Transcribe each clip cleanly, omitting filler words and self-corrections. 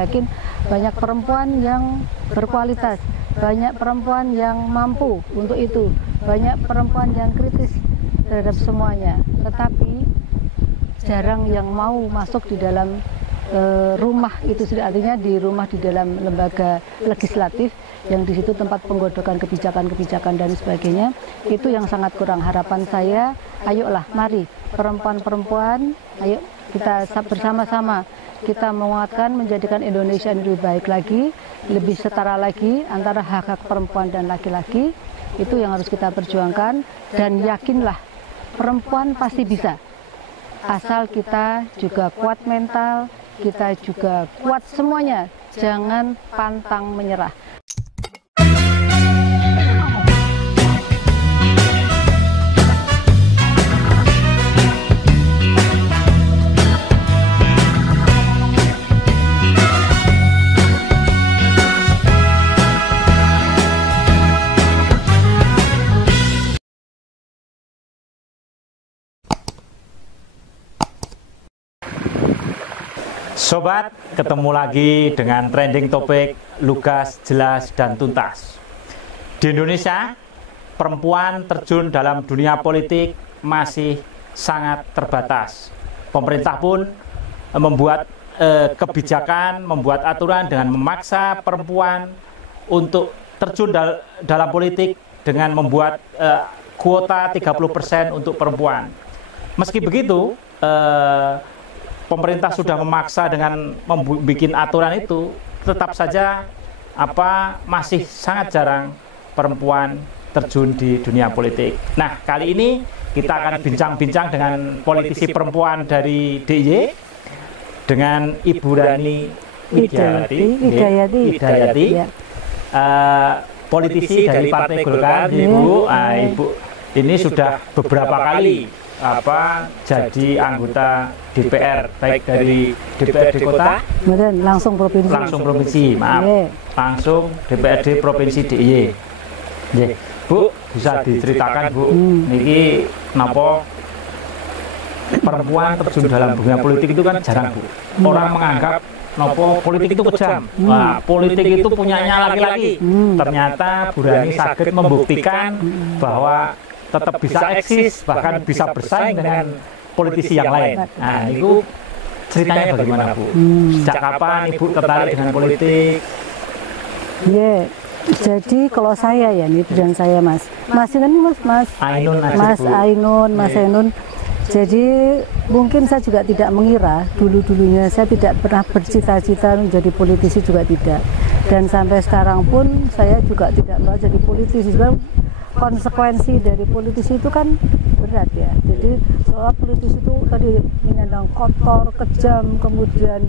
saya yakin banyak perempuan yang berkualitas, banyak perempuan yang mampu untuk itu, banyak perempuan yang kritis terhadap semuanya, tetapi jarang yang mau masuk di dalam rumah itu, artinya di rumah di dalam lembaga legislatif yang di situ tempat penggodokan kebijakan-kebijakan dan sebagainya. Itu yang sangat kurang. Harapan saya, ayolah mari perempuan-perempuan, ayo kita bersama-sama kita menguatkan, menjadikan Indonesia lebih baik lagi, lebih setara lagi antara hak-hak perempuan dan laki-laki. Itu yang harus kita perjuangkan, dan yakinlah perempuan pasti bisa, asal kita juga kuat mental, kita juga kuat semuanya, jangan pantang menyerah. Sobat, ketemu lagi dengan trending topik lugas, jelas, dan tuntas. Di Indonesia, perempuan terjun dalam dunia politik masih sangat terbatas. Pemerintah pun membuat kebijakan, membuat aturan dengan memaksa perempuan untuk terjun dalam politik dengan membuat kuota 30% untuk perempuan. Meski begitu, pemerintah sudah memaksa dengan membuat aturan itu, tetap saja masih sangat jarang perempuan terjun di dunia politik. Nah, kali ini kita akan bincang-bincang dengan politisi perempuan dari DIY, dengan Ibu Rani Widayati, politisi dari Partai Golkar. Ibu ini sudah beberapa kali jadi anggota DPR, baik dari DPRD kota, kemudian langsung provinsi, langsung DPRD provinsi DIY. Bu, bisa diceritakan Bu, niki kenapa perempuan terjun dalam dunia politik itu kan jarang Bu. Orang menganggap nopo politik itu kejam. Nah, politik itu punyanya laki-laki. Ternyata Bu Rani sakit membuktikan bahwa tetap bisa eksis, bahkan bisa bersaing dengan politisi yang lain. Nah, itu ceritanya bagaimana Bu? Sejak kapan Ibu tertarik dengan politik? Jadi kalau saya ya, ini bidang saya Mas Ainun. Jadi mungkin saya juga tidak mengira, dulunya saya tidak pernah bercita-cita menjadi politisi, juga tidak. Dan sampai sekarang pun saya juga tidak mau jadi politisi. Sebab konsekuensi dari politisi itu kan berat ya. Jadi soal politisi itu tadi menyandang kotor, kejam, kemudian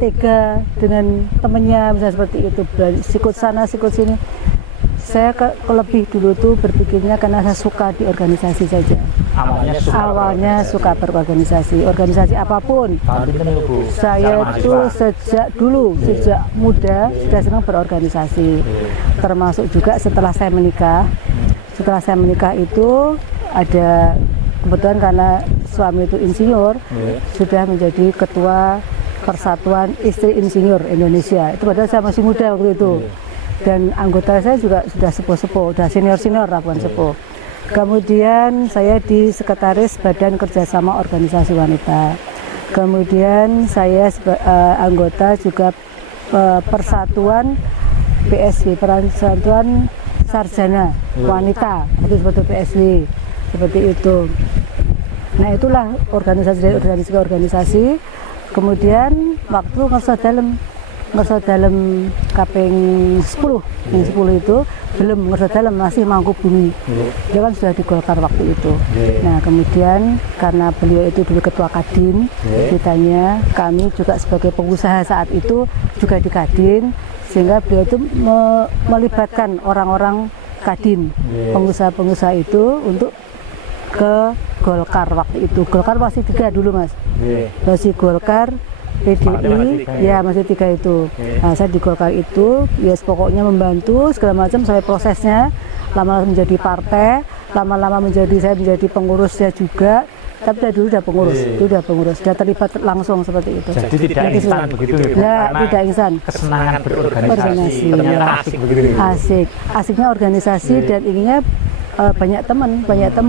tega dengan temennya, misalnya seperti itu, sikut sana sikut sini. Saya lebih dulu tuh berpikirnya karena saya suka di organisasi saja. Awalnya suka berorganisasi, organisasi apapun. Saya itu sejak muda sudah senang berorganisasi. Termasuk juga setelah saya menikah. Setelah saya menikah itu ada kebetulan karena suami itu insinyur, sudah menjadi ketua Persatuan Istri Insinyur Indonesia. Itu padahal saya masih muda waktu itu. Dan anggota saya juga sudah sepuh-sepuh, sudah senior-senior lah, bukan sepuh. Kemudian saya di Sekretaris Badan Kerjasama Organisasi Wanita. Kemudian saya anggota juga Persatuan PSW, Persatuan Sarjana Wanita, itu seperti PSW, seperti itu. Nah, itulah organisasi. Kemudian waktu ngerso dalam kaping 10, yang 10 itu belum ngerso dalam, masih Mangkubumi. Dia kan sudah di Golkar waktu itu. Nah, kemudian karena beliau itu dulu ketua Kadin, ceritanya kami juga sebagai pengusaha saat itu juga di Kadin, sehingga beliau itu melibatkan orang-orang Kadin, pengusaha-pengusaha itu untuk ke Golkar waktu itu. Golkar masih 3 dulu Mas, masih Golkar, PDI, ya masih 3 itu. Nah, saya di Golkar itu, ya pokoknya membantu segala macam sampai prosesnya, lama-lama menjadi partai, lama-lama saya menjadi pengurusnya juga, tapi dari dulu udah pengurus, sudah terlibat langsung seperti itu. Jadi tidak instan begitu ya? Ya, tidak instan. Kesenangan berorganisasi, ternyata asik begitu. Asiknya organisasi dan inginnya banyak teman,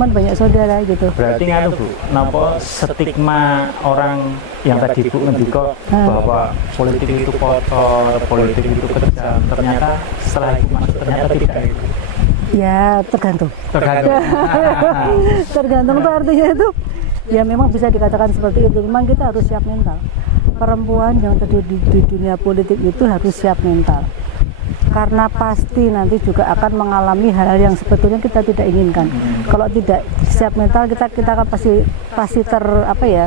banyak saudara gitu. Berarti nganu Bu, napa stigma orang yang tadi Bu ngendika bahwa politik itu kotor, politik itu kejam, ternyata setelah Ibu masuk ternyata tidak itu. Ya tergantung. Tergantung itu artinya itu. Ya memang bisa dikatakan seperti itu. Memang kita harus siap mental. Perempuan yang terjun di dunia politik itu harus siap mental. Karena pasti nanti juga akan mengalami hal-hal yang sebetulnya kita tidak inginkan. Kalau tidak siap mental, kita akan pasti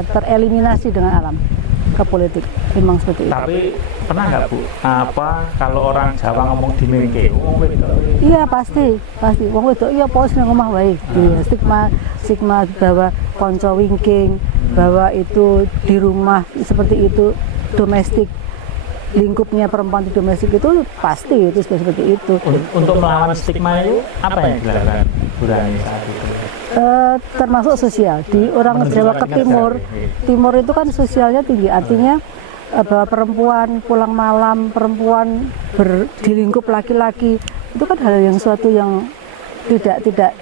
tereliminasi dengan alam ke politik. Memang seperti itu. Tapi pernah nggak Bu, kalau orang Jawa ngomong di mengke, iya pasti. Wong wedok iya pos nang omah wae. Iya, stigma bahwa konco wingking, bahwa itu di rumah seperti itu domestik. Lingkupnya perempuan di domestik itu pasti itu sudah seperti itu. Untuk melawan stigma itu apa yang dilakukan Bu Rani saat itu? Termasuk sosial di orang Jawa ke timur itu kan sosialnya tinggi, artinya bahwa perempuan pulang malam, perempuan di lingkup laki-laki itu kan hal yang suatu yang tidak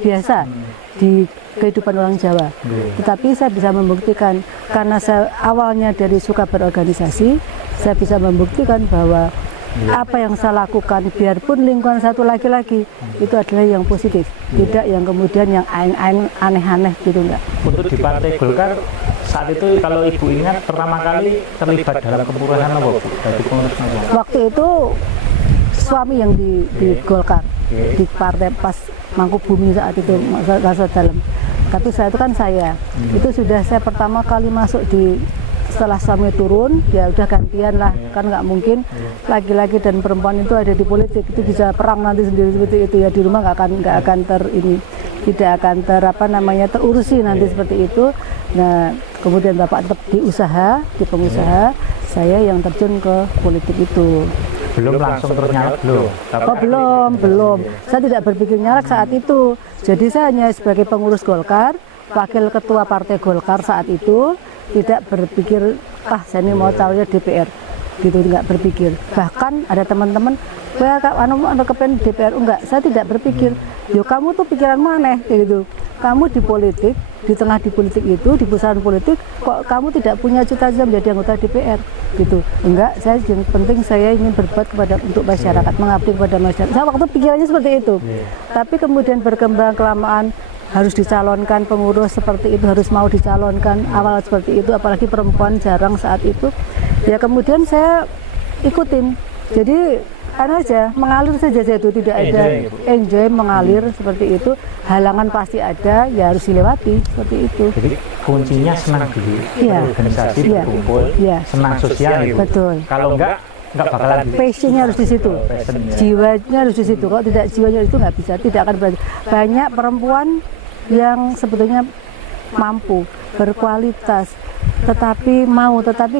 biasa di kehidupan orang Jawa. Tetapi saya bisa membuktikan karena saya awalnya dari suka berorganisasi, saya bisa membuktikan bahwa apa yang saya lakukan biarpun lingkungan satu laki-laki itu adalah yang positif, tidak yang kemudian yang aneh-aneh gitu enggak. Untuk di Partai Golkar saat itu kalau Ibu ingat pertama kali terlibat dalam kepengurusan apa Bu? Waktu itu suami yang di Golkar, di partai pas Mangkubumi saat itu rasa dalam. Tapi saya itu kan itu sudah saya pertama kali masuk setelah suami turun, ya udah gantian lah, kan nggak mungkin laki-laki dan perempuan itu ada di politik, itu bisa perang nanti sendiri seperti itu ya, di rumah tidak akan terurusi nanti seperti itu. Nah kemudian Bapak tetap di pengusaha, saya yang terjun ke politik itu. Belum langsung ternyalak belum. Saya tidak berpikir nyalak saat itu. Jadi saya hanya sebagai pengurus Golkar, wakil ketua Partai Golkar saat itu, tidak berpikir saya ini mau calonnya DPR. Gitu, nggak berpikir. Bahkan ada teman-teman, anda kepen DPR enggak? Saya tidak berpikir. Yo kamu tuh pikiranmu aneh gitu. Kamu di politik, di tengah di politik itu, di pusaran politik, kok kamu tidak punya cita-cita menjadi anggota DPR gitu? Enggak, yang penting saya ingin berbuat untuk masyarakat, mengabdi kepada masyarakat. Saya waktu pikirannya seperti itu. Tapi kemudian berkembang kelamaan, harus dicalonkan pengurus seperti itu, harus mau dicalonkan awal seperti itu, apalagi perempuan jarang saat itu. Ya kemudian saya ikutin. Jadi aja mengalir saja, itu tidak ada enjoy mengalir seperti itu. Halangan pasti ada, ya harus dilewati seperti itu. Jadi kuncinya senang dulu, organisasi berkumpul, senang sosial itu. Betul. Kalau enggak bakalan. Passionnya harus di situ, jiwanya harus di situ. Kalau tidak jiwanya itu nggak bisa, tidak akan berarti. Banyak perempuan yang sebetulnya mampu, berkualitas, tetapi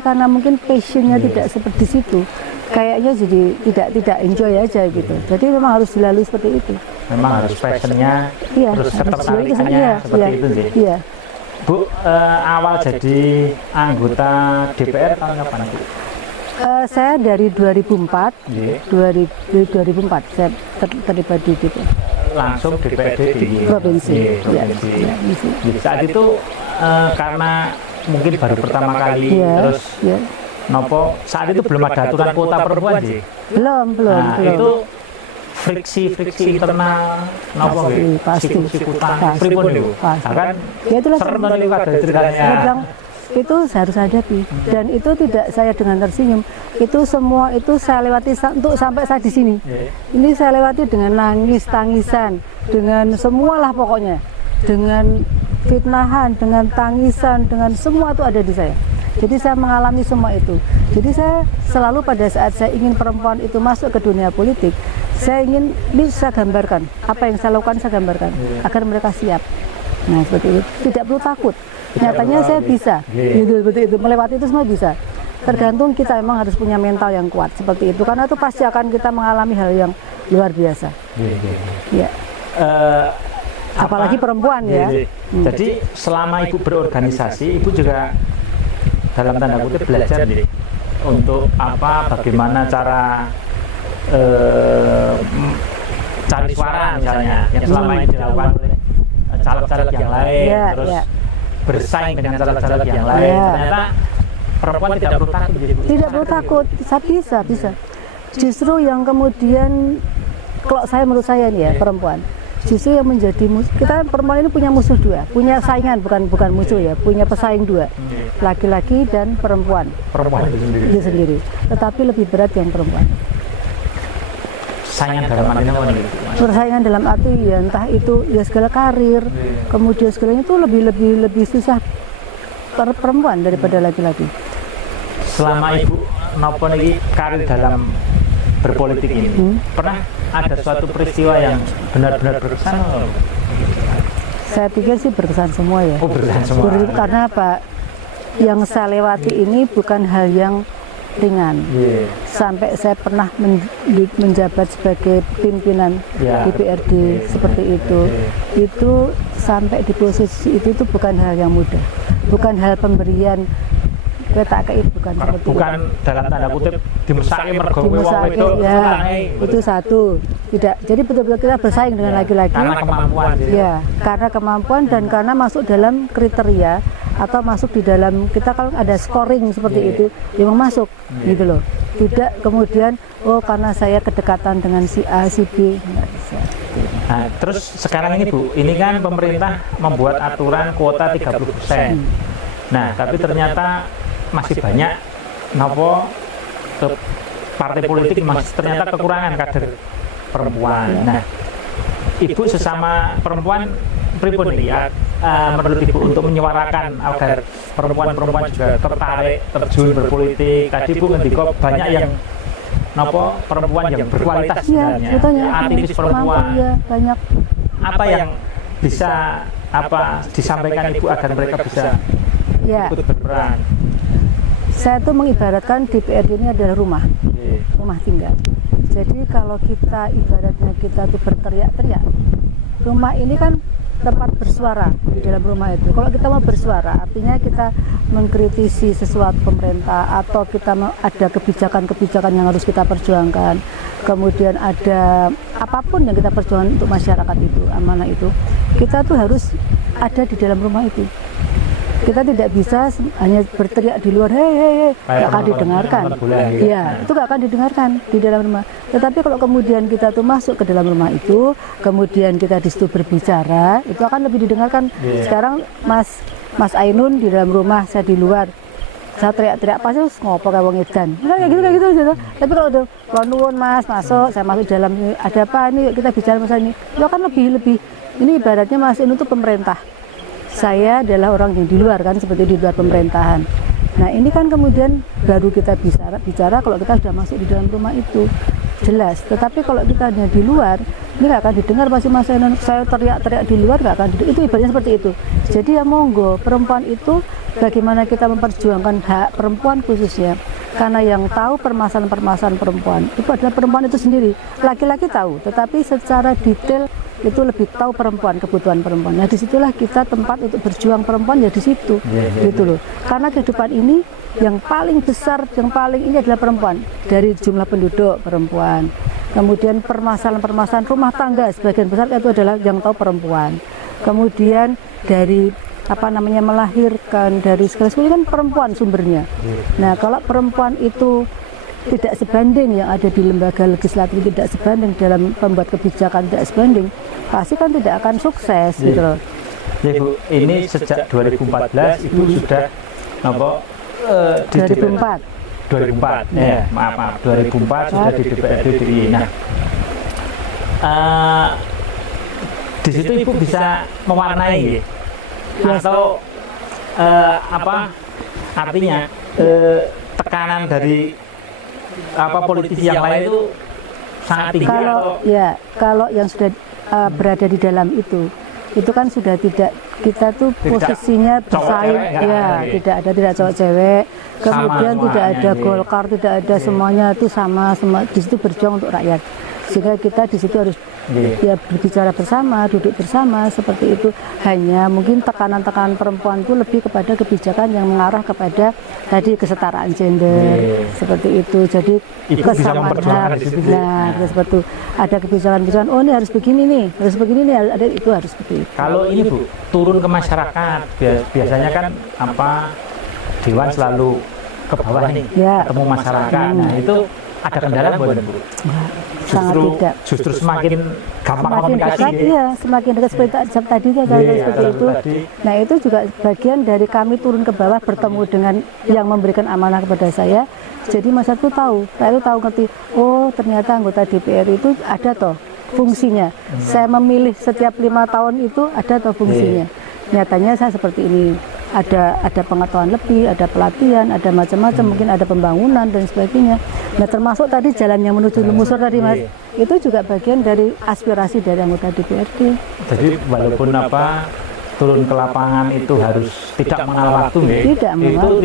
karena mungkin passionnya tidak seperti situ, kayaknya jadi tidak enjoy aja gitu. Jadi memang harus dilalui seperti itu. Memang harus passionnya, terus ketertarikannya seperti itu sih. Iya. Bu, awal jadi anggota DPR tahun kapan Bu? Saya dari 2004, 2004 saya terlibat di DPR. Langsung DPRD di provinsi. Saat itu karena mungkin baru pertama kali, terus nopo saat itu belum ada aturan kuota perempuan sih. Belum. Itu friksi internal nopo sikutan pripun niku. Kan ya itulah serem tadi ada ceritanya. Itu saya harus hadapi, dan itu tidak saya dengan tersenyum. Itu semua itu saya lewati untuk sampai saya di sini. Ini saya lewati dengan tangisan, dengan semualah pokoknya, dengan fitnahan, dengan tangisan, dengan semua itu ada di saya. Jadi saya mengalami semua itu. Jadi saya selalu pada saat saya ingin perempuan itu masuk ke dunia politik, saya ingin bisa gambarkan apa yang saya lakukan, saya gambarkan agar mereka siap. Nah seperti itu, tidak perlu takut. Nyatanya saya bisa, seperti itu, melewati itu semua bisa. Tergantung kita memang harus punya mental yang kuat seperti itu, karena itu pasti akan kita mengalami hal yang luar biasa. apalagi perempuan ya. Jadi selama Ibu berorganisasi, Ibu juga dalam tanda kutip belajar nih untuk bagaimana cara cari suara misalnya yang selama ini dilakukan oleh caleg-caleg yang lain, terus bersaing dengan caleg-caleg yang lain. Ternyata perempuan tidak perlu takut. Tidak perlu takut, bisa. Justru yang kemudian kalau menurut saya nih ya, perempuan justru yang menjadi kita perempuan ini punya musuh dua, punya saingan, bukan musuh ya, punya pesaing dua, laki-laki dan perempuan itu sendiri. Tetapi lebih berat yang perempuan. Saingan dalam arti apa nih? Persaingan dalam arti ya entah itu ya segala karir, kemudian segalanya itu lebih susah perempuan daripada laki-laki. Selama Ibu nopo niki karir dalam berpolitik ini, pernah ada suatu peristiwa yang benar-benar berkesan? Saya pikir sih berkesan semua ya. Berkesan semua. Karena apa? Yang saya lewati ini bukan hal yang ringan. Sampai saya pernah menjabat sebagai pimpinan DPRD seperti itu. Itu sampai di posisi itu bukan hal yang mudah. Bukan hal pemberian bukan seperti bukan itu. Dalam tanda kutip dimesake mergo itu ya, itu satu. Tidak. Jadi betul-betul kita bersaing dengan laki-laki. Karena kemampuan. Ya, karena kemampuan dan karena masuk dalam kriteria atau masuk di dalam kita kalau ada scoring seperti itu, yang masuk gitu loh. Tidak kemudian karena saya kedekatan dengan si A, si B, nggak bisa. Nah, terus sekarang ini Bu, ini kan pemerintah membuat aturan kuota 30%. Nah, tapi ternyata masih banyak partai politik masih ternyata kekurangan kader perempuan. Nah, Ibu sesama perempuan pripun ya menurut Ibu untuk menyuarakan agar perempuan-perempuan juga tertarik terjun berpolitik. Tadi Ibu ngendika banyak yang perempuan yang berkualitas sebenarnya, aktivis perempuan. Banyak. Apa yang bisa disampaikan Ibu agar mereka bisa ikut berperan? Saya tuh mengibaratkan DPRD ini adalah rumah tinggal. Jadi kalau kita ibaratnya kita tuh berteriak-teriak, rumah ini kan tempat bersuara di dalam rumah itu. Kalau kita mau bersuara, artinya kita mengkritisi sesuatu pemerintah atau kita ada kebijakan-kebijakan yang harus kita perjuangkan. Kemudian ada apapun yang kita perjuangkan untuk masyarakat itu, amanah itu, kita tuh harus ada di dalam rumah itu. Kita tidak bisa hanya berteriak di luar, hei, nggak akan didengarkan. Ya, itu nggak akan didengarkan di dalam rumah. Tetapi kalau kemudian kita tuh masuk ke dalam rumah itu, kemudian kita di situ berbicara, itu akan lebih didengarkan. Sekarang Mas Ainun di dalam rumah, saya di luar, saya teriak-teriak pasti ngopo kayak wong edan. Kayak gitu. Tapi kalau udah nuwun Mas masuk, saya masuk dalam, ada apa ini kita bicara masalah ini, itu akan lebih. Ini ibaratnya Mas Ainun itu pemerintah. Saya adalah orang yang di luar kan, seperti di luar pemerintahan. Nah ini kan kemudian baru kita bicara kalau kita sudah masuk di dalam rumah itu jelas. Tetapi kalau kita hanya di luar, ini nggak akan didengar pasti Mas Ainun. Saya teriak-teriak di luar nggak akan didengar. Itu ibaratnya seperti itu. Jadi ya monggo perempuan itu bagaimana kita memperjuangkan hak perempuan khususnya. Karena yang tahu permasalahan perempuan itu adalah perempuan itu sendiri. Laki-laki tahu, tetapi secara detail itu lebih tahu kebutuhan perempuan. Nah disitulah kita tempat untuk berjuang perempuan ya di situ, gitu loh. Karena kehidupan ini yang paling besar, yang paling ini adalah perempuan. Dari jumlah penduduk perempuan. Kemudian permasalahan rumah tangga sebagian besar itu adalah yang tahu perempuan. Kemudian dari melahirkan dari segala kan perempuan sumbernya. Nah kalau perempuan itu tidak sebanding yang ada di lembaga legislatif, tidak sebanding dalam pembuat kebijakan, tidak sebanding, pasti kan tidak akan sukses gitu loh. Ya Bu, ini sejak 2014 Ibu sudah di 2004 ya, maaf 2004 sudah di DPRD DIY. Nah di situ Ibu bisa mewarnai atau artinya tekanan dari politisi yang lain itu sangat tinggi kalau yang sudah berada di dalam itu kan sudah tidak, kita tuh posisinya bersaing tidak cowok cewek, kemudian tidak ada Golkar, tidak ada semuanya itu sama di situ berjuang untuk rakyat. Sehingga kita di situ harus ya berbicara bersama, duduk bersama seperti itu. Hanya mungkin tekanan-tekanan perempuan itu lebih kepada kebijakan yang mengarah kepada tadi kesetaraan gender seperti itu. Jadi kesamaan hak. Nah, seperti itu. Ada kebijakan-kebijakan. Oh ini harus begini nih, harus begini nih, ada itu harus seperti itu. Kalau ini Bu turun ke masyarakat, biasanya kan Dewan selalu ke bawah nih, ketemu masyarakat. Nah itu ada kendala buat Bu? Justru semakin gampang komunikasi. Iya, semakin dekat seperti tadi seperti itu. Nah itu juga bagian dari kami turun ke bawah bertemu dengan yang memberikan amanah kepada saya. Jadi masyarakat itu tahu, saya itu tahu ngerti. Oh ternyata anggota DPR itu ada toh fungsinya. Saya memilih setiap 5 tahun itu ada toh fungsinya. Nyatanya saya seperti ini. Ada pengetahuan lebih, ada pelatihan, ada macam-macam, mungkin ada pembangunan dan sebagainya. Nah termasuk tadi jalan yang menuju Lumusur tadi Mas, itu juga bagian dari aspirasi dari anggota DPRD. Jadi walaupun turun ke lapangan itu harus tidak mengenal waktu, itu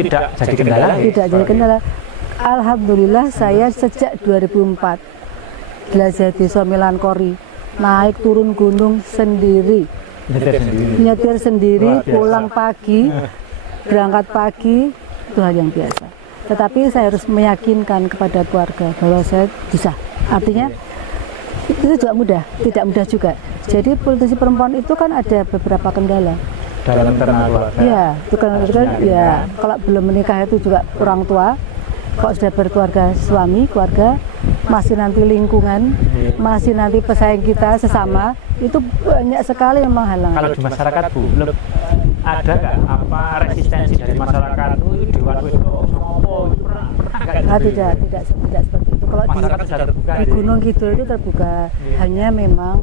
tidak jadi kendala. Tidak jadi kendala. Alhamdulillah saya sejak 2004 belajar di Somelankori, naik turun gunung sendiri. Nyetir sendiri, pulang pagi, berangkat pagi, itu hal yang biasa. Tetapi saya harus meyakinkan kepada keluarga bahwa saya bisa. Artinya itu juga mudah, tidak mudah juga. Jadi politisi perempuan itu kan ada beberapa kendala. Dalam internal keluarga. Ya, itu kan ya kalau belum menikah itu juga orang tua. Kalau sudah berkeluarga suami, keluarga, masih nanti lingkungan, masih nanti pesaing kita sesama, itu banyak sekali memang halangan. Kalau di masyarakat Bu, ada nggak resistensi dari masyarakat itu Dewan tidak seperti itu. Kalau di Gunung Kidul itu terbuka, hanya memang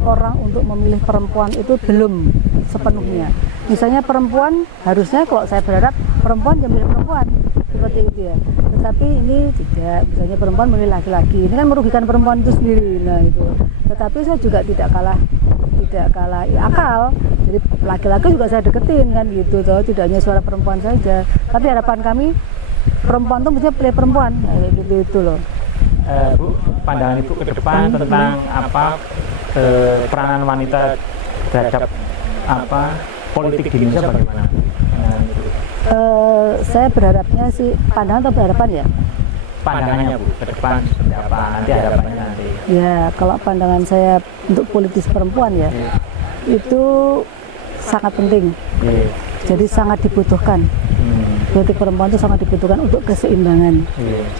orang untuk memilih perempuan itu belum sepenuhnya. Misalnya perempuan harusnya kalau saya berharap perempuan yang memilih perempuan seperti itu ya. Tetapi ini tidak, misalnya perempuan memilih laki-laki. Ini kan merugikan perempuan itu sendiri. Nah itu. Tetapi saya juga tidak kalah akal. Jadi laki-laki juga saya deketin kan gitu toh, tidak hanya suara perempuan saja. Tapi harapan kami perempuan tuh mestinya pilih perempuan. Nah, gitu itu loh. Bu, pandangan Ibu ke depan tentang peranan wanita terhadap politik di Indonesia bagaimana? Saya berharapnya sih, pandangan atau berharapan ya? Pandangannya Bu, ke depan seperti apa? Nanti harapannya nanti. Ya, kalau pandangan saya untuk politis perempuan ya, itu sangat penting. Jadi sangat dibutuhkan. Politik perempuan itu sangat dibutuhkan untuk keseimbangan.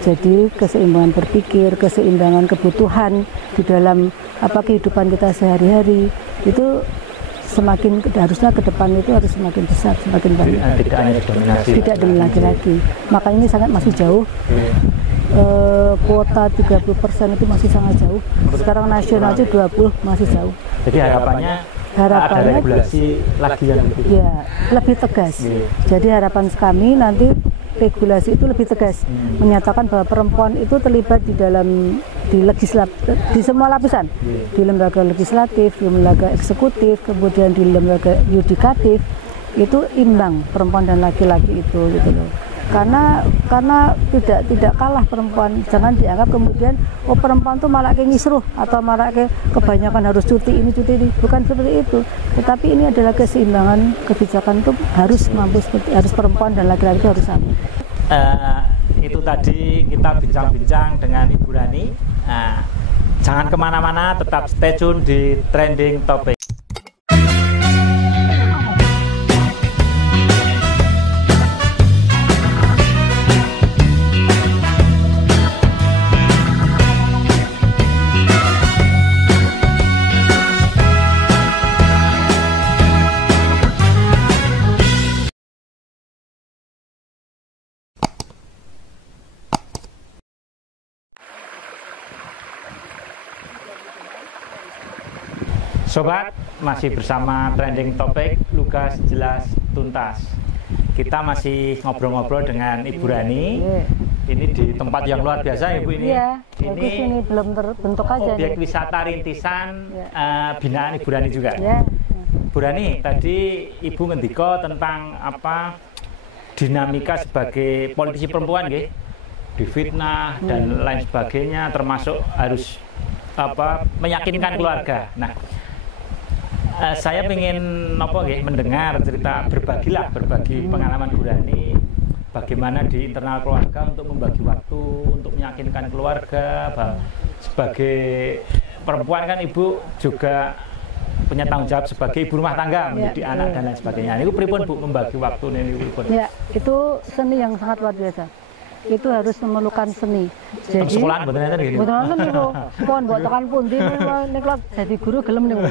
Jadi keseimbangan berpikir, keseimbangan kebutuhan di dalam kehidupan kita sehari-hari itu harusnya ke depan itu harus semakin besar, semakin banyak. Tidak dengan laki-laki. Makanya ini sangat masih jauh. Kuota 30% itu masih sangat jauh. Sekarang nasional itu 20 masih jauh. Jadi harapannya ada regulasi lagi yang lebih tegas. Jadi harapan kami nanti regulasi itu lebih tegas, menyatakan bahwa perempuan itu terlibat di semua lapisan, di lembaga legislatif, di lembaga eksekutif, kemudian di lembaga yudikatif, itu imbang perempuan dan laki-laki itu gitu loh. Karena tidak kalah perempuan, jangan dianggap kemudian perempuan tuh malah kayak ngisruh atau malah kayak kebanyakan harus cuti ini, bukan seperti itu. Tetapi ini adalah keseimbangan kebijakan itu harus perempuan dan laki-laki harus sama. Itu tadi kita bincang-bincang dengan Ibu Rani. Jangan kemana-mana, tetap stay tune di Trending Topic. Sobat, masih bersama Trending Topic, lugas, jelas, tuntas. Kita masih ngobrol-ngobrol dengan Ibu Rani. Ini di tempat yang luar biasa Ibu ini. Iya, ini sini belum terbentuk aja. Objek wisata rintisan binaan Ibu Rani juga. Ya. Bu Rani, tadi Ibu ngendiko tentang dinamika sebagai politisi perempuan, difitnah dan lain sebagainya, termasuk harus meyakinkan keluarga. Nah, saya ingin mendengar cerita, berbagi pengalaman Bu Rani bagaimana di internal keluarga untuk membagi waktu untuk meyakinkan keluarga. Sebagai perempuan kan Ibu juga punya tanggung jawab sebagai ibu rumah tangga, mendidik anak dan lain sebagainya. Ini pripun Bu membagi waktu ini? Ya, itu seni yang sangat luar biasa. Itu harus memerlukan seni. Jadi sekolahan mboten enten nggih. Mboten enten niku. Pun mbok tekan pundi niku jadi guru gelem niku.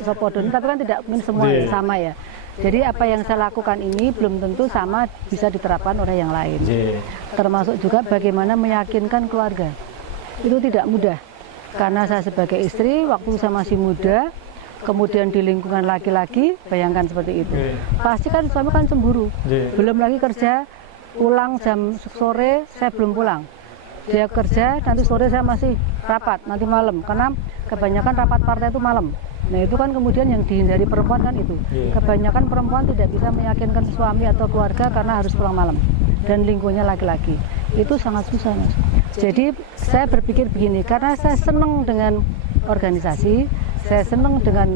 Sapa dene, tapi kan tidak mungkin semua sama ya. Jadi apa yang saya lakukan ini belum tentu sama bisa diterapkan oleh yang lain. Termasuk juga bagaimana meyakinkan keluarga. Itu tidak mudah. Karena saya sebagai istri waktu saya masih muda, kemudian di lingkungan laki-laki, bayangkan seperti itu. Pasti kan suami kan cemburu. Belum lagi kerja, pulang jam sore, saya belum pulang. Dia kerja, nanti sore saya masih rapat, nanti malam. Karena kebanyakan rapat partai itu malam. Nah itu kan kemudian yang dihindari perempuan kan itu. Kebanyakan perempuan tidak bisa meyakinkan suami atau keluarga karena harus pulang malam. Dan lingkungannya laki-laki. Itu sangat susah, Mas. Jadi saya berpikir begini, karena saya senang dengan organisasi, saya senang dengan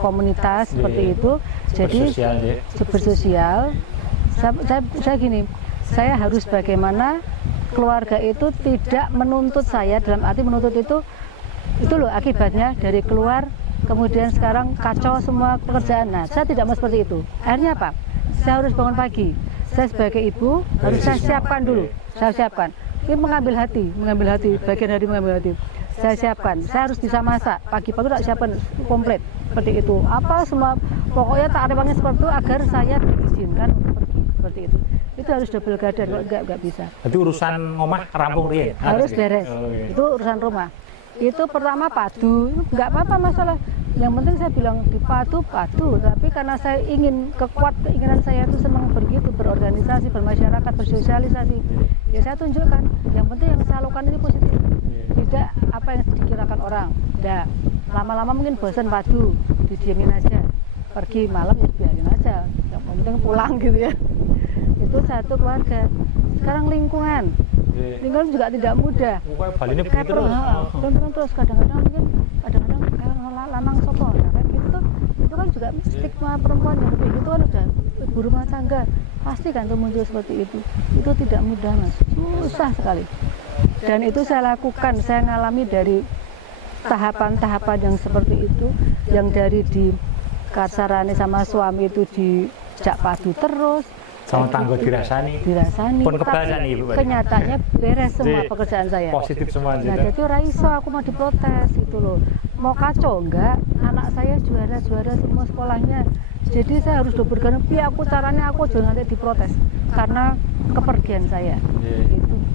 komunitas seperti itu. Jadi bersosial. Saya gini, saya harus bagaimana keluarga itu tidak menuntut saya, dalam arti menuntut itu loh akibatnya dari keluar kemudian sekarang kacau semua pekerjaan. Nah, saya tidak mau seperti itu. Akhirnya apa? Saya harus bangun pagi. Saya sebagai ibu harus saya siapkan dulu. Saya siapkan. Ini mengambil hati, bagian dari mengambil hati. Saya siapkan. Saya harus bisa masak. Pagi-pagi tak siapkan komplit seperti itu. Apa semua pokoknya tak ada banget seperti itu agar saya diizinkan untuk pergi seperti itu. Itu harus double garden, enggak bisa. Itu urusan rumah rampung riyen. Harus beres. Itu urusan rumah. Itu pertama padu, enggak apa-apa masalah. Yang penting saya bilang dipadu, tapi karena saya ingin keinginan saya itu senang begitu, berorganisasi, bermasyarakat, bersosialisasi. Ya saya tunjukkan, yang penting yang saya lakukan ini positif. Tidak apa yang dikirakan orang. Nah, lama-lama mungkin bosan padu, didiemin aja. Pergi malam ya biarin aja. Yang penting pulang gitu ya. Itu satu keluarga. Sekarang lingkungan. Lingkungan juga tidak mudah. Baline begitu terus kadang-kadang mungkin lanang sopo. Nah, kan itu kan juga stigma perempuan yang begitu kan udah ibu rumah tangga. Pasti kan tuh muncul seperti itu. Itu tidak mudah, Mas. Susah sekali. Dan itu saya lakukan, saya ngalami dari tahapan-tahapan yang seperti itu, yang dari di kasarane sama suami itu dijak padu terus, sama tangga dirasani pun kebasan Ibu. Kenyataannya beres semua pekerjaan saya. Positif semua. Nah, jadi raiso aku mau diprotes gitu loh. Mau kacau enggak? Anak saya juara semua sekolahnya. Jadi saya harus dobelkan aku caranya aku jangan nanti diprotes karena kepergian saya.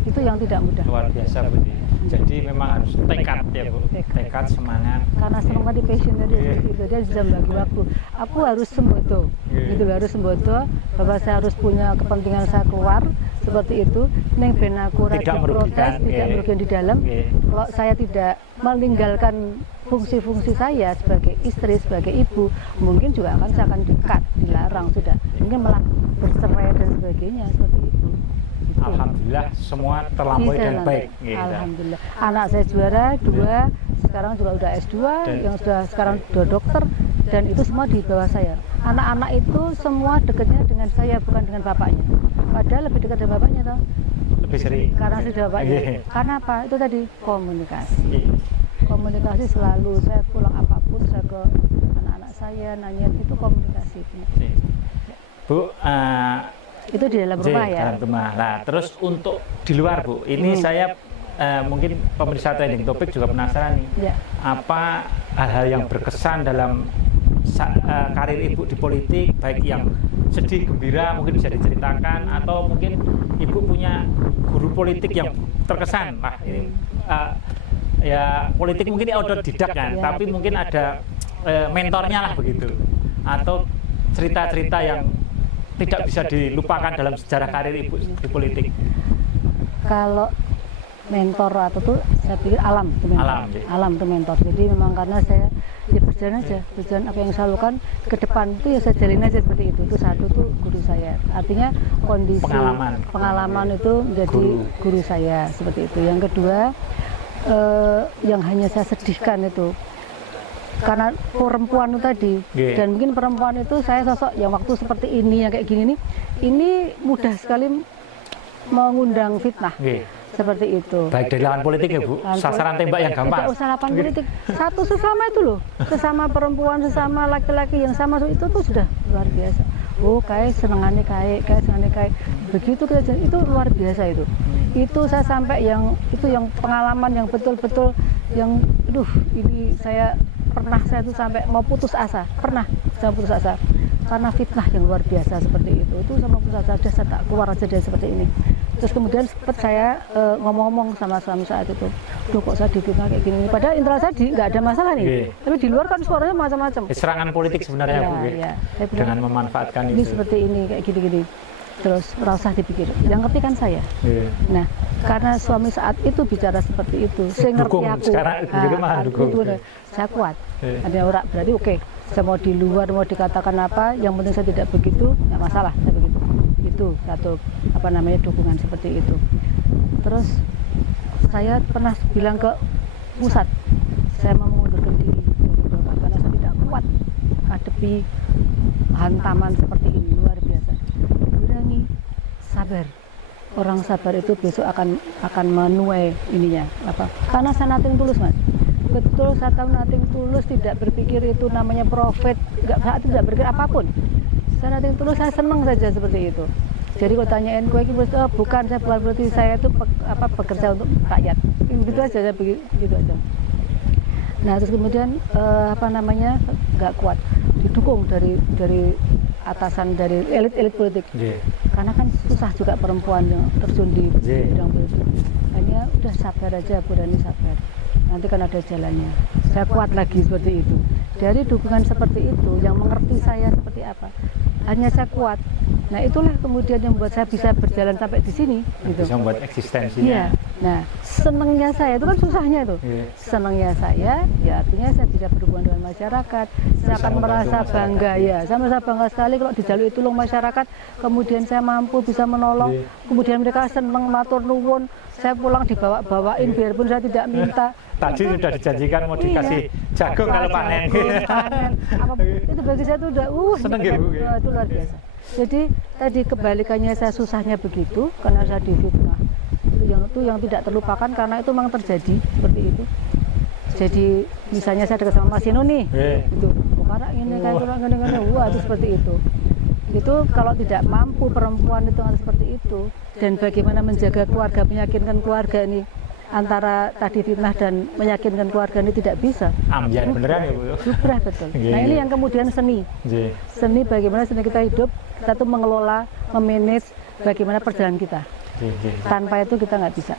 Itu yang tidak mudah. Luar biasa Bu. Jadi memang harus tekad ya Bu. Tekad, semangat. Karena semangat di passion tadi itu dia bisa bagi waktu. Aku harus sembodo. Gitu harus sembodo bahwa saya harus punya kepentingan saya keluar seperti itu. Neng ben aku tidak merugikan di dalam. Kalau saya tidak meninggalkan fungsi-fungsi saya sebagai istri, sebagai ibu, mungkin juga saya akan dekat, dilarang sudah. Mungkin malah bercerai dan sebagainya seperti itu. Alhamdulillah semua terlampaui dan baik. Alhamdulillah. Anak saya juara 2, sekarang juga udah S2, yang sudah sekarang sudah dokter, dan itu semua di bawah saya. Anak-anak itu semua dekatnya dengan saya, bukan dengan bapaknya. Padahal lebih dekat dengan bapaknya toh. Lebih sering. Karena sudah bapaknya. Karena apa? Itu tadi komunikasi. Komunikasi selalu, saya pulang apapun saya ke anak-anak saya nanya itu komunikasi. Bu, itu di dalam rumah ya. Dalam rumah. Nah, terus untuk di luar Bu, ini saya mungkin pemirsa Trending Topic juga penasaran nih. Apa hal-hal yang berkesan dalam karir Ibu di politik, baik yang sedih, gembira mungkin bisa diceritakan, atau mungkin Ibu punya guru politik yang terkesan. Nah, ini ya politik mungkin otodidak kan, tapi mungkin ada mentornya lah begitu, atau cerita-cerita yang tidak bisa dilupakan dalam sejarah karir Ibu di politik. Kalau mentor atau tuh saya pikir alam itu mentor. Alam itu mentor. Jadi memang karena saya ya berjalan aja, berjalan apa yang saya lakukan ke depan itu ya saya jalin aja seperti itu. Itu satu tuh guru saya. Artinya kondisi pengalaman itu menjadi guru saya seperti itu. Yang kedua yang hanya saya sedihkan itu karena perempuan itu tadi, dan mungkin perempuan itu saya sosok yang waktu seperti ini yang kayak gini nih, ini mudah sekali mengundang fitnah. Seperti itu. Baik dari lawan politik ya Bu, sasaran tembak yang gampang. Tidak usah lawan politik, satu sesama itu loh, sesama perempuan, sesama laki-laki yang sama itu tuh sudah luar biasa. Oh kayak senengannya kayak senengannya kayak begitu kita, itu luar biasa itu. Itu saya sampai yang itu yang pengalaman yang betul-betul yang, ini saya tuh sampai mau putus asa, pernah saya putus asa karena fitnah yang luar biasa seperti itu sama putus asa, saya tak keluar aja dari seperti ini. Terus kemudian sempat saya ngomong-ngomong sama suami saat itu, kok saya difitnah kayak gini, padahal internal saya nggak ada masalah nih, tapi di luar kan suaranya macam-macam. Serangan politik sebenarnya Bu, dengan memanfaatkan ini itu. seperti ini kayak gini-gini. Terus rasa dipikir, yang ngerti kan saya. Nah, karena suami saat itu bicara seperti itu, saya ngerti aku. Saya kuat. Ada orang berarti oke. Saya mau di luar mau dikatakan apa, yang penting saya tidak begitu, nggak masalah. Saya begitu. Itu satu dukungan seperti itu. Terus saya pernah bilang ke pusat, saya mau mengundurkan diri karena saya tidak kuat hadapi hantaman seperti ini, luar biasa. Berani, sabar. Orang sabar itu besok akan menuai ininya karena saya nating tulus Mas. Betul, saya tahu nating tulus, tidak berpikir itu namanya profit, tidak berpikir apapun. Saya nating tulus, saya senang saja seperti itu. Jadi kalau tanyain bukan, saya bukan berarti saya itu bekerja untuk rakyat. Begitu aja, saya begitu aja. Nah terus kemudian nggak kuat, didukung dari atasan, dari elit politik. Karena kan susah juga perempuan yang terjun di bidang politik. Hanya udah sabar aja, berani sabar. Nanti kan ada jalannya. Saya kuat lagi seperti itu. Dari dukungan seperti itu, yang mengerti saya seperti apa, hanya saya kuat. Nah itulah kemudian yang membuat saya bisa berjalan sampai di sini. Bisa membuat eksistensinya. Iya. Nah senangnya saya itu kan susahnya itu. Senangnya saya, ya artinya saya bisa berhubungan dengan masyarakat. Saya akan merasa bangga ya. Saya merasa bangga sekali kalau dijalui tolong masyarakat. Kemudian saya mampu bisa menolong. Kemudian mereka senang matur nuwun. Saya pulang dibawa-bawain biarpun saya tidak minta. Tadi sudah dijanjikan mau dikasih jagung kalau panen. Itu bagi saya itu udah seneng ya Bu. Itu luar biasa. Jadi tadi kebalikannya saya susahnya begitu karena saya difitnah. Itu yang tidak terlupakan karena itu memang terjadi seperti itu. Jadi misalnya saya dekat sama Mas Ino nih, itu kemarin ini kayak orang gini-gini, itu seperti itu. Itu kalau tidak mampu perempuan itu seperti itu, dan bagaimana menjaga keluarga, meyakinkan keluarga ini antara tadi fitnah dan meyakinkan keluarga ini tidak bisa. Ambiar beneran ya Bu. Subrah betul. Nah ini yang kemudian seni. Seni bagaimana seni kita hidup, kita tuh mengelola, memanage bagaimana perjalanan kita. Tanpa itu kita nggak bisa.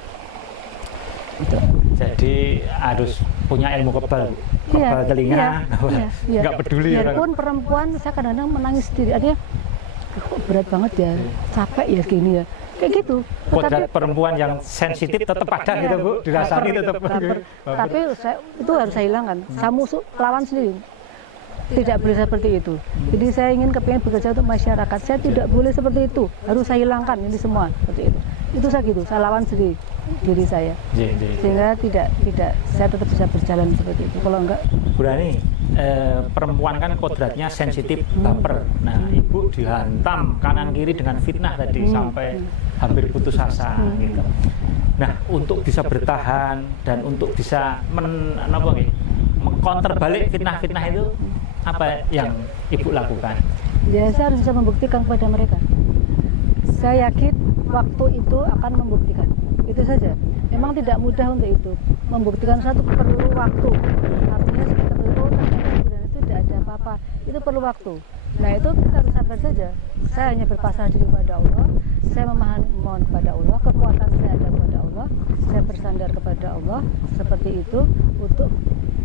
Itu. Jadi harus punya ilmu kebal telinga, nggak peduli orang. Biarpun perempuan, saya kadang-kadang menangis sendiri. Artinya kok berat banget ya, capek ya gini ya. Kayak gitu. Kodrat perempuan yang sensitif tetap ada gitu Bu, dirasani tetap. Tapi itu harus saya hilangkan. Saya musuh lawan sendiri. Tidak boleh seperti itu. Jadi saya ingin kepingin bekerja untuk masyarakat. Saya tidak boleh seperti itu. Harus saya hilangkan ini semua seperti itu. Itu saya gitu. Saya lawan sendiri diri saya. Sehingga tidak saya tetap bisa berjalan seperti itu. Kalau enggak. Bu Rani, perempuan kan kodratnya sensitif, baper. Nah, Ibu dihantam kanan kiri dengan fitnah tadi sampai hampir putus asa gitu. Nah, untuk bisa bertahan dan untuk bisa mengcounter balik fitnah-fitnah itu, apa yang Ibu lakukan? Ya, saya harus bisa membuktikan kepada mereka. Saya yakin waktu itu akan membuktikan. Itu saja. Memang tidak mudah untuk itu. Membuktikan satu perlu waktu. Artinya seperti itu, dan itu tidak ada apa-apa. Itu perlu waktu. Nah itu kita harus sabar saja. Saya hanya berpasrah diri kepada Allah. Saya memohon kepada Allah. Kekuatan saya ada kepada Allah. Saya bersandar kepada Allah. Seperti itu untuk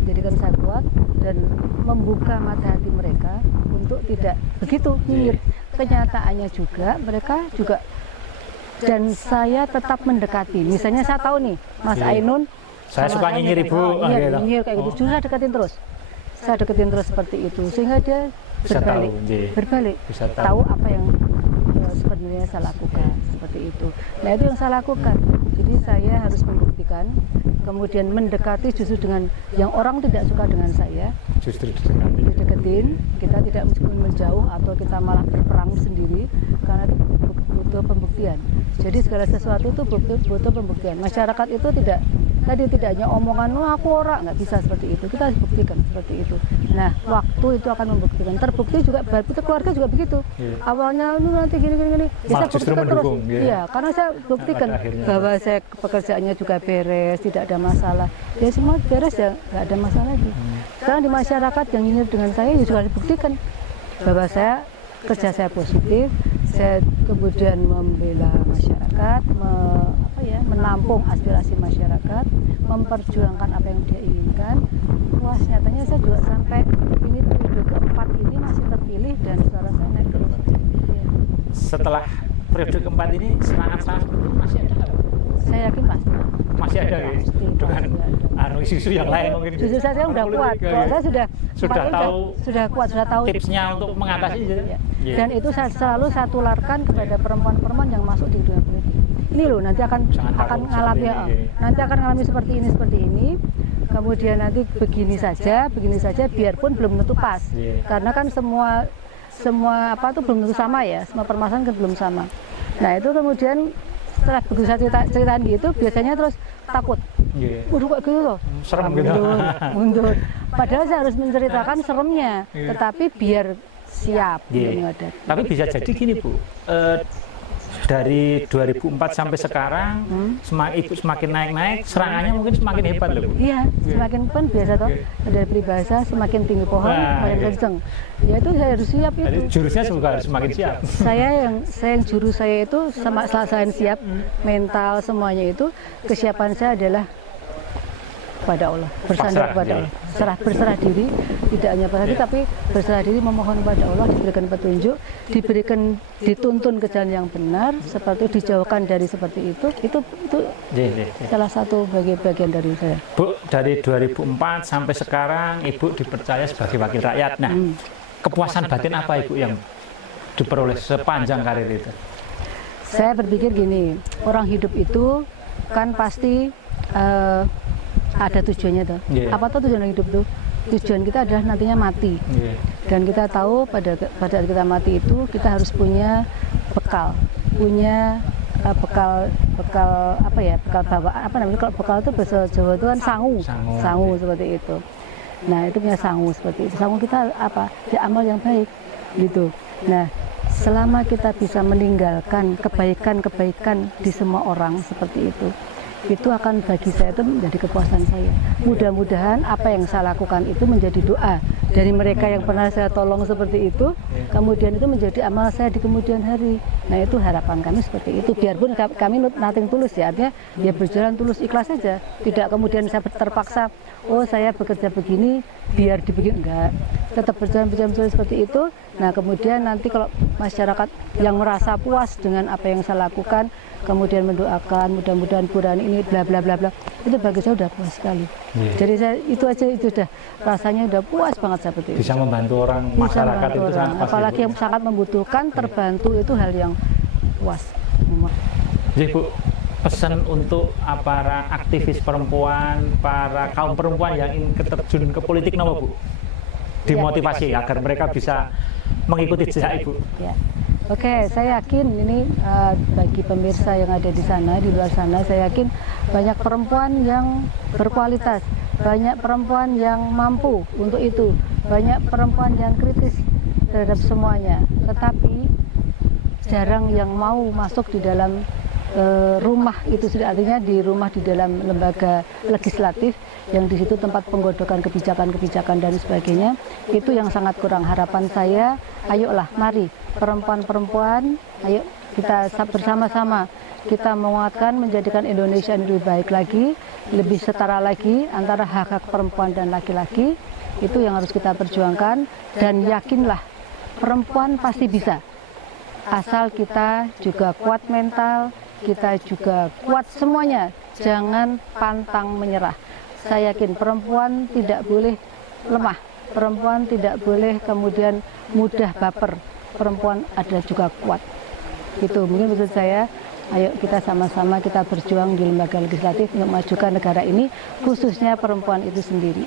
jadikan saya kuat dan membuka mata hati mereka untuk tidak begitu nyinyir. Kenyataannya juga mereka juga, dan saya tetap mendekati. Misalnya saya tahu nih Mas Ainun, saya suka nyinyir Ibu, nyinyir kayak gitu. Justru saya deketin terus. Saya deketin terus seperti itu sehingga dia berbalik, tahu apa yang sebenarnya saya lakukan seperti itu. Nah itu yang saya lakukan. Jadi saya harus membuktikan, kemudian mendekati justru dengan yang orang tidak suka dengan saya, Justru dideketin, kita tidak menjauh atau kita malah berperang sendiri, karena itu butuh pembuktian. Jadi segala sesuatu itu butuh pembuktian. Masyarakat itu tidak hanya omongan, oh aku orang, nggak bisa seperti itu. Kita harus buktikan seperti itu. Nah, waktu itu akan membuktikan. Terbukti juga, keluarga juga begitu. Awalnya nanti gini. Malah justru mendukung. Iya, karena saya buktikan bahwa saya pekerjaannya juga beres, tidak ada masalah. Ya semua beres ya, nggak ada masalah lagi. Sekarang di masyarakat yang nyinyir dengan saya ya juga dibuktikan bahwa kerja saya positif, saya kemudian membela masyarakat, menampung aspirasi masyarakat, memperjuangkan apa yang dia inginkan. Wah, nyatanya saya juga sampai ini periode keempat ini masih terpilih dan suara saya naik terus. Ya. Setelah periode keempat ini serangan-serangan seperti itu masih ada nggak? Saya yakin pasti. Masih ada ya? Dengan isu-isu yang lain mungkin. Justru saya udah kuat. Kalau saya sudah kuat, sudah tahu tipsnya untuk mengatasi itu. Ya. Dan itu saya selalu saya tularkan kepada perempuan-perempuan yang masuk di dunia politik. Ini loh, nanti akan ngalami seperti ini. Kemudian nanti begini saja, biarpun belum tentu pas. Karena kan semua apa itu belum tentu sama ya, semua permasalahan kan belum sama. Nah itu kemudian setelah begitu saya ceritain gitu, biasanya terus takut. Udah kok gitu loh, serem gitu. Mundur. Padahal saya harus menceritakan seremnya, tetapi biar siap untuk menghadapi. Tapi bisa jadi gini Bu, dari 2004 sampai sekarang semakin naik, serangannya mungkin semakin hebat loh Bu. Iya, semakin pun biasa toh, dari peribahasa semakin tinggi pohon, semakin kenceng. Ya itu saya harus siap itu. Jadi jurusnya juga harus semakin siap. Saya yang jurus saya itu selain siap, mental semuanya itu, kesiapan saya adalah kepada Allah, bersandar kepada Allah, berserah diri, tidak hanya berserah diri, tapi berserah diri memohon kepada Allah, diberikan petunjuk, dituntun ke jalan yang benar, seperti dijauhkan dari seperti itu salah satu bagian dari saya. Bu, dari 2004 sampai sekarang Ibu dipercaya sebagai wakil rakyat. Nah, kepuasan batin apa Ibu yang diperoleh sepanjang karir itu? Saya berpikir gini, orang hidup itu kan pasti ada tujuannya tuh. Apa tuh tujuan hidup tuh? Tujuan kita adalah nantinya mati. Dan kita tahu pada saat kita mati itu kita harus punya bekal, bekal bawaan, apa namanya, kalau bekal itu bahasa Jawa itu kan sangu seperti itu. Nah itu punya sangu seperti itu. Sangu kita apa? Ya amal yang baik gitu. Nah selama kita bisa meninggalkan kebaikan di semua orang seperti itu akan bagi saya itu menjadi kepuasan saya. Mudah-mudahan apa yang saya lakukan itu menjadi doa dari mereka yang pernah saya tolong seperti itu, kemudian itu menjadi amal saya di kemudian hari. Nah itu harapan kami seperti itu. Biarpun kami nothing tulus ya, artinya ya berjalan tulus ikhlas saja. Tidak kemudian saya terpaksa, oh saya bekerja begini biar dibikin, enggak. Tetap berjalan seperti itu. Nah kemudian nanti kalau masyarakat yang merasa puas dengan apa yang saya lakukan, kemudian mendoakan mudah-mudahan Burhan ini bla bla bla bla, itu bagi saya udah puas sekali. Jadi saya itu udah rasanya udah puas banget seperti itu. Bisa membantu orang, masyarakat itu sangat pasti. Apalagi yang sangat membutuhkan, terbantu itu hal yang puas. Jadi Bu, pesan untuk para aktivis perempuan, para kaum perempuan yang ingin terjun ke politik nama Bu, dimotivasi agar mereka bisa mengikuti jejak Ibu. Ya. Oke, saya yakin ini bagi pemirsa yang ada di sana, di luar sana, saya yakin banyak perempuan yang berkualitas, banyak perempuan yang mampu untuk itu, banyak perempuan yang kritis terhadap semuanya, tetapi jarang yang mau masuk di dalam rumah itu, artinya di dalam lembaga legislatif yang di situ tempat penggodokan kebijakan-kebijakan dan sebagainya, itu yang sangat kurang. Harapan saya, ayolah mari perempuan-perempuan, ayo kita bersama-sama kita menguatkan, menjadikan Indonesia lebih baik lagi, lebih setara lagi antara hak-hak perempuan dan laki-laki. Itu yang harus kita perjuangkan, dan yakinlah perempuan pasti bisa, asal kita juga kuat mental, kita juga kuat semuanya, jangan pantang menyerah. Saya yakin perempuan tidak boleh lemah, perempuan tidak boleh kemudian mudah baper, perempuan ada juga kuat. Itu mungkin maksud saya, Ayo kita sama-sama kita berjuang di lembaga legislatif untuk memajukan negara ini, khususnya perempuan itu sendiri.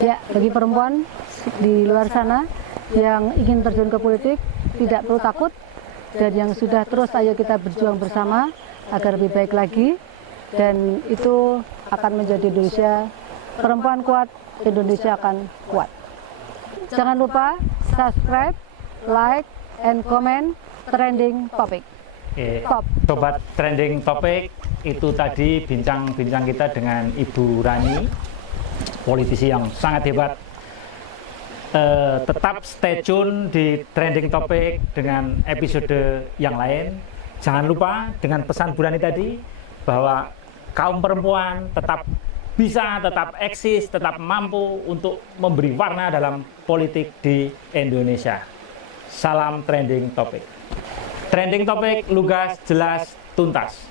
Ya, bagi perempuan di luar sana yang ingin terjun ke politik, tidak perlu takut, dan yang sudah terus ayo kita berjuang bersama agar lebih baik lagi, dan itu akan menjadi Indonesia, perempuan kuat, Indonesia akan kuat. Jangan lupa subscribe, like, and comment trending topic. Top. Sobat trending topik, itu tadi bincang-bincang kita dengan Ibu Rani, politisi yang sangat hebat. Tetap stay tune di trending topik dengan episode yang lain. Jangan lupa dengan pesan Bu Rani tadi bahwa kaum perempuan tetap bisa, tetap eksis, tetap mampu untuk memberi warna dalam politik di Indonesia. Salam trending topik. Trending topik, lugas, jelas, tuntas.